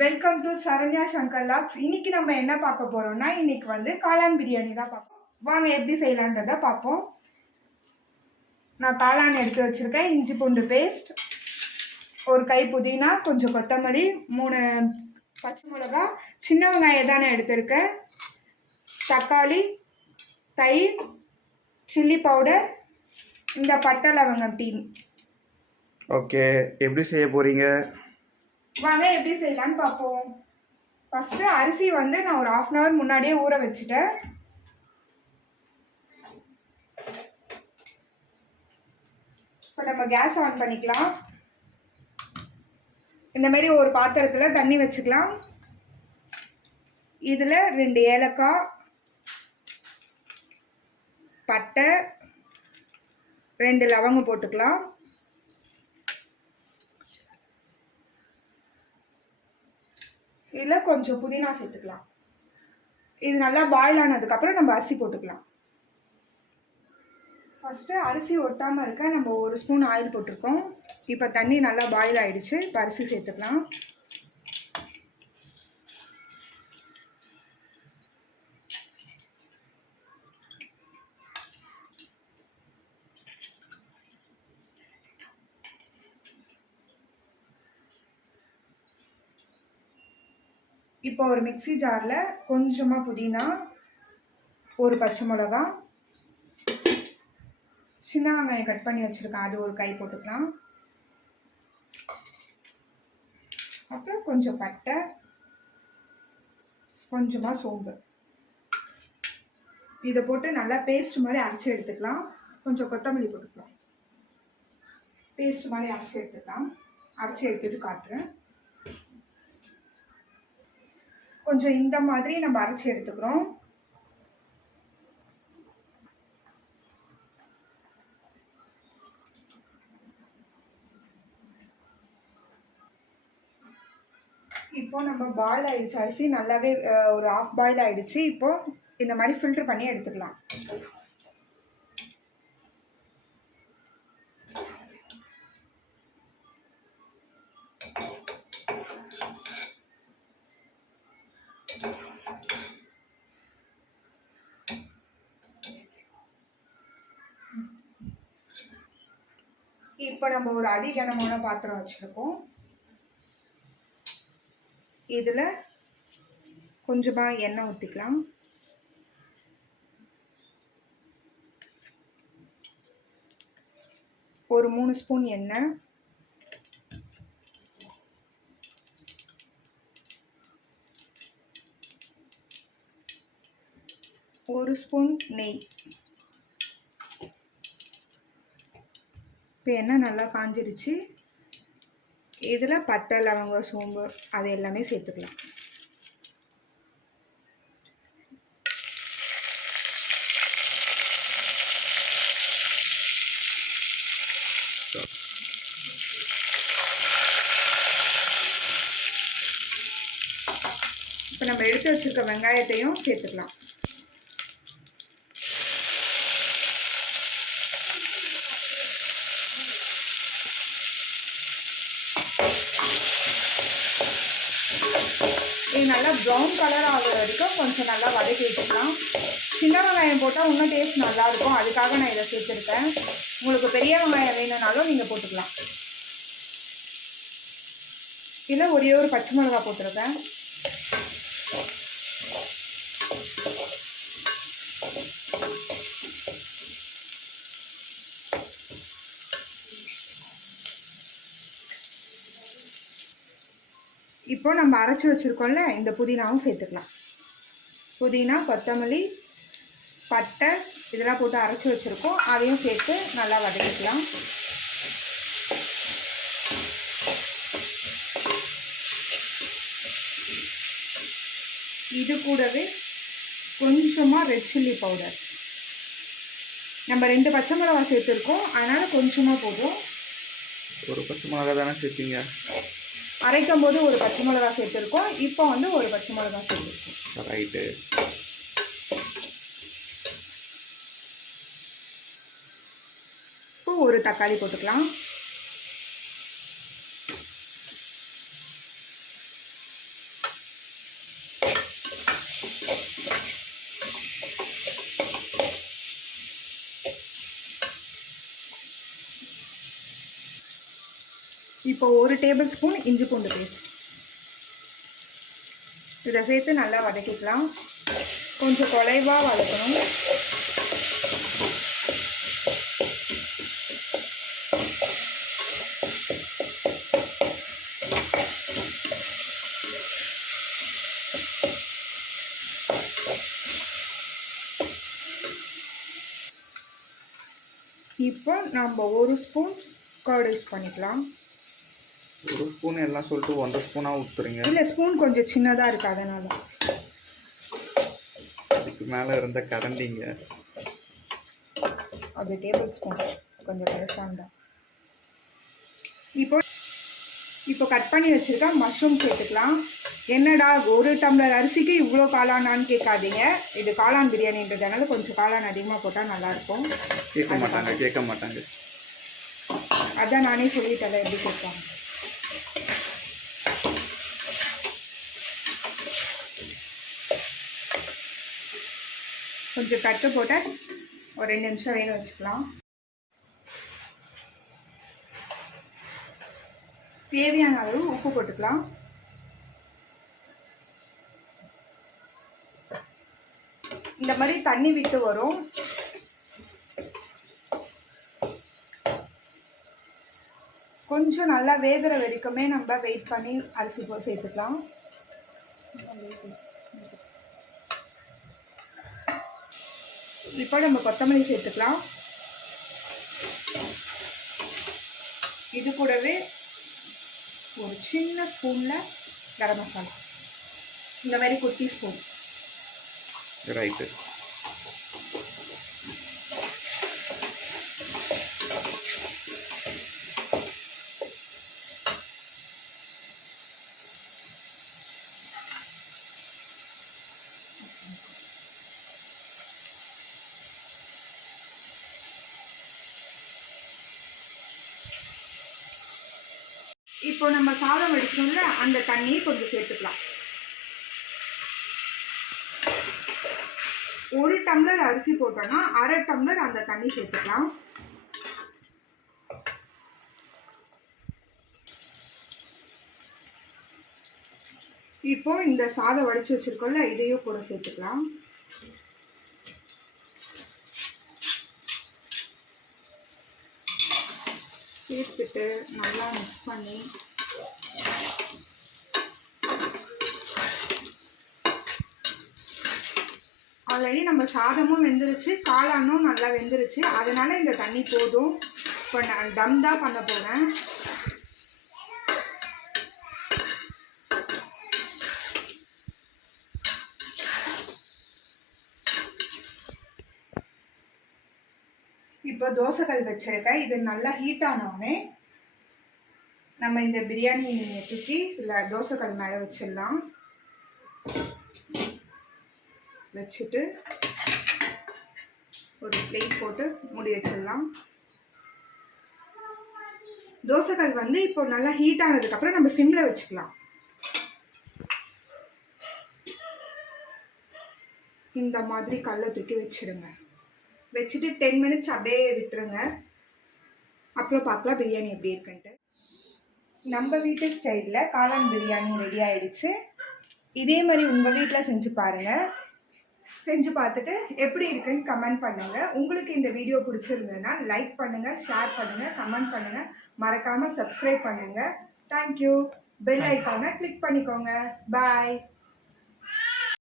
Welcome to Saranya Shankar logs. இன்னைக்கு நம்ம என்ன பார்க்க போறோம்னா, இன்னைக்கு வந்து காளான் பிரியாணி தான் பார்ப்போம். வாங்க எப்படி செய்யலான்றத பார்ப்போம். நான் காளான் எடுத்து வச்சிருக்கேன். இஞ்சி பூண்டு பேஸ்ட், ஒரு கை புதினா, கொஞ்சம் கொத்தமல்லி, 3 பச்சை மிளகா, சின்ன வெங்காயம் தானே எடுத்திருக்கேன், தக்காளி, தயிர், சில்லி பவுடர், இந்த பட்டை லவங்கம் டீ. ஓகே, எப்படி செய்ய போறீங்க? வாங்க எப்படி செய்யலான்னு பார்ப்போம். ஃபஸ்ட்டு அரிசி வந்து நான் ஒரு 1/2 hour முன்னாடியே ஊற வச்சுட்டேன். இப்போ நம்ம கேஸ் ஆன் பண்ணிக்கலாம். இந்த மாதிரி ஒரு பாத்திரத்தில் தண்ணி வச்சுக்கலாம். இதில் 2 ஏலக்காய், பட்டை, 2 லவங்கம் போட்டுக்கலாம். இதில் கொஞ்சம் புதினா சேர்த்துக்கலாம். இது நல்லா பாயில் ஆனதுக்கப்புறம் நம்ம அரிசி போட்டுக்கலாம். ஃபஸ்ட்டு அரிசி ஒட்டாமல் இருக்க நம்ம 1 ஸ்பூன் ஆயில் போட்டிருக்கோம். இப்போ தண்ணி நல்லா பாயில் ஆகிடுச்சு. இப்போ அரிசி சேர்த்துக்கலாம். இப்போ ஒரு மிக்ஸி ஜாரில் கொஞ்சமாக புதினா, ஒரு பச்சை மிளகா, சின்ன வெங்காயம் கட் பண்ணி வச்சுருக்கேன், அது ஒரு கை போட்டுக்கலாம். அப்புறம் கொஞ்சம் பட்டை, கொஞ்சமாக சோம்பு, இதை போட்டு நல்லா பேஸ்ட் மாதிரி அரைச்சி எடுத்துக்கலாம். கொஞ்சம் கொத்தமல்லி போட்டுக்கலாம். பேஸ்ட் மாதிரி அரைச்சி எடுத்துக்கலாம். அரைச்சி எடுத்துட்டு காட்டுறேன். கொஞ்சம் இந்த மாதிரி நம்ம அரைச்சி எடுத்துக்கிறோம். இப்போ நம்ம பாயில் ஆயிடுச்சு. அரிசி நல்லாவே ஒரு 1/2 பாயில் ஆயிடுச்சு. இப்போ இந்த மாதிரி ஃபில்டர் பண்ணி எடுத்துக்கலாம். இப்போ நம்ம ஒரு அடிகனமான பாத்திரம் வச்சுருக்கோம். இதில் கொஞ்சமாக எண்ணெய் ஊற்றிக்கலாம். ஒரு 3 ஸ்பூன் எண்ணெய், ஒரு ஸ்பூன் நெய். இப்போ எண்ணெய் நல்லா காஞ்சிருச்சு. இதில் பட்டை, லவங்கம், சோம்பு அது எல்லாமே சேர்த்துக்கலாம். இப்போ நம்ம எடுத்து வச்சுருக்க வெங்காயத்தையும் சேர்த்துக்கலாம். இது நல்லா ப்ரௌன் கலர் ஆகிற வரைக்கும் கொஞ்சம் நல்லா வதக்கி வச்சுக்கலாம். சின்ன வெங்காயம் போட்டால் இன்னும் டேஸ்ட் நல்லாயிருக்கும், அதுக்காக நான் இதை சேர்த்துருக்கேன். உங்களுக்கு பெரிய வெங்காயம் வேணும்னாலும் நீங்கள் போட்டுக்கலாம். இதில் ஒரே ஒரு பச்சை மிளகா போட்டிருக்கேன். இப்போ நம்ம அரைச்சி வச்சுருக்கோம்ல, இந்த புதினாவும் சேர்த்துக்கலாம். புதினா, கொத்தமல்லி, பட்டை இதெல்லாம் போட்டு அரைச்சி வச்சுருக்கோம், அதையும் சேர்த்து நல்லா வதக்கிக்கலாம். இது கூடவே கொஞ்சமாக ரெட் சில்லி பவுடர். நம்ம 2 பச்சை மிளகா சேர்த்துருக்கோம், அதனால் கொஞ்சமாக போதும். ஒரு பச்சை மிளகா தானே சேர்த்தீங்க? அரைக்கும் போது ஒரு பச்சை மிளகா சேர்த்துருக்கோம், இப்போ வந்து ஒரு பச்சை மிளகா சேர்த்துருக்கோம். ரைட்டு. இப்போ ஒரு தக்காளி போட்டுக்கலாம். இப்போ 1 டேபிள் ஸ்பூன் இஞ்சி பூண்டு பேஸ்ட் இதை சேர்த்து நல்லா வதக்கிக்கலாம். கொஞ்சம் குறைவாக வதக்கணும். இப்போ நம்ம 1 ஸ்பூன் கர்ட் யூஸ் பண்ணிக்கலாம். 1 ஸ்பூன் எல்லாம் சொல்லிட்டு 1.5 ஸ்பூனாக ஊற்றுறீங்க. இல்லை, ஸ்பூன் கொஞ்சம் சின்னதாக இருக்குது அதனால. அதுக்கு மேலே இருந்த கரண்டிங்க. அது டேபிள் ஸ்பூன் கொஞ்சம் பெருசாக. இப்போ கட் பண்ணி வச்சுருக்கா மஷ்ரூம் சேர்த்துக்கலாம். என்னடா 1 டம்ளர் அரிசிக்கு இவ்வளோ காளானான்னு கேட்காதீங்க. இது காளான் பிரியாணின்றதுனால கொஞ்சம் காளான் அதிகமாக போட்டால் நல்லாயிருக்கும். கேட்க மாட்டாங்க. அதான் நானே சொல்லிட்டேன் எப்படி கேட்பாங்க. கொஞ்சம் தட்டு போட்டு ஒரு 2 நிமிஷம் வேக வச்சுக்கலாம். தேவையான அளவு உப்பு போட்டுக்கலாம். இந்த மாதிரி தண்ணி விட்டு வரும். கொஞ்சம் நல்லா வேகிற வரைக்குமே நம்ம வெயிட் பண்ணி அரிசி சேர்த்துக்கலாம். இப்போ நம்ம கொத்தமல்லி சேர்த்துக்கலாம். இது கூடவே ஒரு சின்ன ஸ்பூனில் கரம் மசாலா, இந்த மாதிரி குட்டி ஸ்பூன். ரைட்டு. இப்போ நம்ம சாதம் வடிச்சோம்ல அந்த தண்ணியை கொஞ்சம் சேர்த்துக்கலாம். 1 டம்ளர் அரிசி போட்டோம்னா 1/2 டம்ளர் அந்த தண்ணி சேர்த்துக்கலாம். இப்போ இந்த சாதம் வடிச்சு வச்சிருக்கோம்ல இதையும் கூட சேர்த்துக்கலாம். சேர்த்துட்டு நல்லா மிக்ஸ் பண்ணி ஆல்ரெடி நம்ம சாதமும் வெந்துருச்சு, காளானும் நல்லா வெந்துருச்சு. அதனால இந்த தண்ணி போதும். இப்போ நான் தம் தான் பண்ண போகிறேன். இப்போ தோசைக்கல் வச்சிருக்கேன். இது நல்லா ஹீட் ஆனோடனே நம்ம இந்த பிரியாணி தூக்கி இதில் தோசைக்கல் மேலே வச்சிடலாம். வச்சுட்டு ஒரு பிளேட் போட்டு மூடி வச்சிடலாம். தோசைக்கல் வந்து இப்போ நல்லா ஹீட் ஆனதுக்கப்புறம் நம்ம சிம்மில் வச்சுக்கலாம். இந்த மாதிரி கல்லை தூக்கி வச்சிடுங்க. வச்சுட்டு 10 மினிட்ஸ் அப்படியே விட்டுருங்க. அப்புறம் பார்க்கலாம் பிரியாணி எப்படி இருக்குன்ட்டு. நம்ம வீட்டு ஸ்டைலில் காளான் பிரியாணி ரெடி ஆகிடுச்சு. இதே மாதிரி உங்கள் வீட்டில் செஞ்சு பாருங்கள். செஞ்சு பார்த்துட்டு எப்படி இருக்குன்னு கமெண்ட் பண்ணுங்கள். உங்களுக்கு இந்த வீடியோ பிடிச்சிருந்ததுன்னா லைக் பண்ணுங்கள், ஷேர் பண்ணுங்கள், கமெண்ட் பண்ணுங்கள். மறக்காமல் சப்ஸ்கிரைப் பண்ணுங்கள். தேங்க்யூ. பெல் ஐக்கானை கிளிக் பண்ணிக்கோங்க. பாய்.